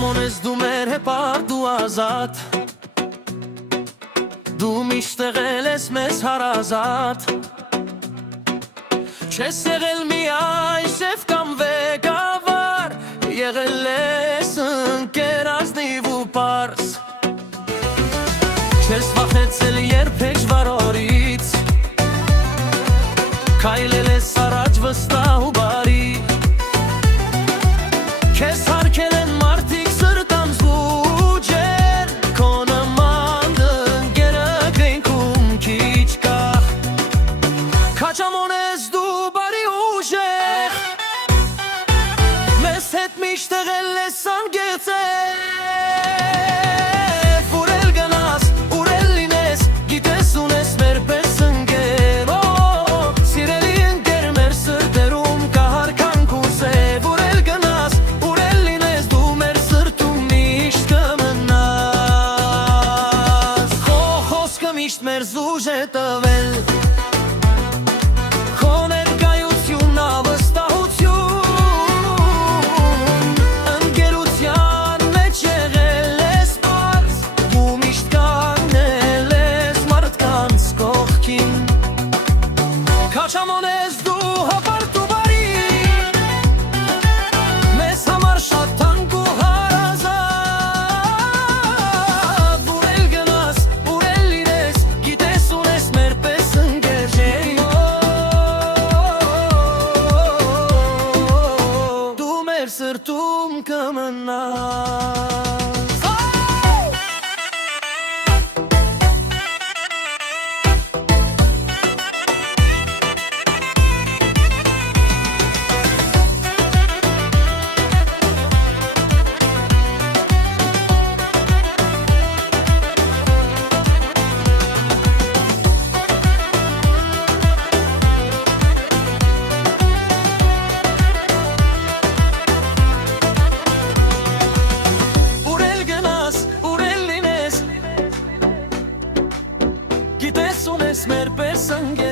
Քաչամոնես դու մեր հեպար դու ազատ Դու միշտ եղել ես մեզ հարազատ Չես եղել միայն շեֆ կամ վեգավար Եղել ես ընկեր ազնիվ ու պարս Չես վախեցել երբեք ժվարորից Քայլել ես առաջ վստահ ու բարի Քեզ հարգել են մարդիկ սրտան զուջեր Քո նման ընկերը կյանքում քիչ կա Քաչամոնես դու բարի ուժեղ Մեզ հետ միշտ եղել ես անգեցեղ Ուր էլ գնաս, ուր էլ լինես Գիտես ունես մեր պես ընկեր Սիրելի ընկեր մեր սրտերում կա հարկանք ու սև Ուր էլ գնաս, ուր էլ լինես Դու մեր սրտում միշտ կմնաս Քո խոսքը միշտ մեր զուժ է տվել Քո ներկայությունն ավստահություն Ընկերության մեջ եղել ես պարզ Դու միշտ կանգնել ես մարդկանց կողքին Քաչամոնես դու հպարտ ու բարի Մեզ համար շատ թանկ ու հարազատ Ուր էլ գնաս, ուր էլ լինես Գիտես ունես մեր պես ընկեր Դու մեր սրտում կմնաս Ուր էլ գնաս, ուր էլ լինես Գիտես ունես մեր պես ընկեր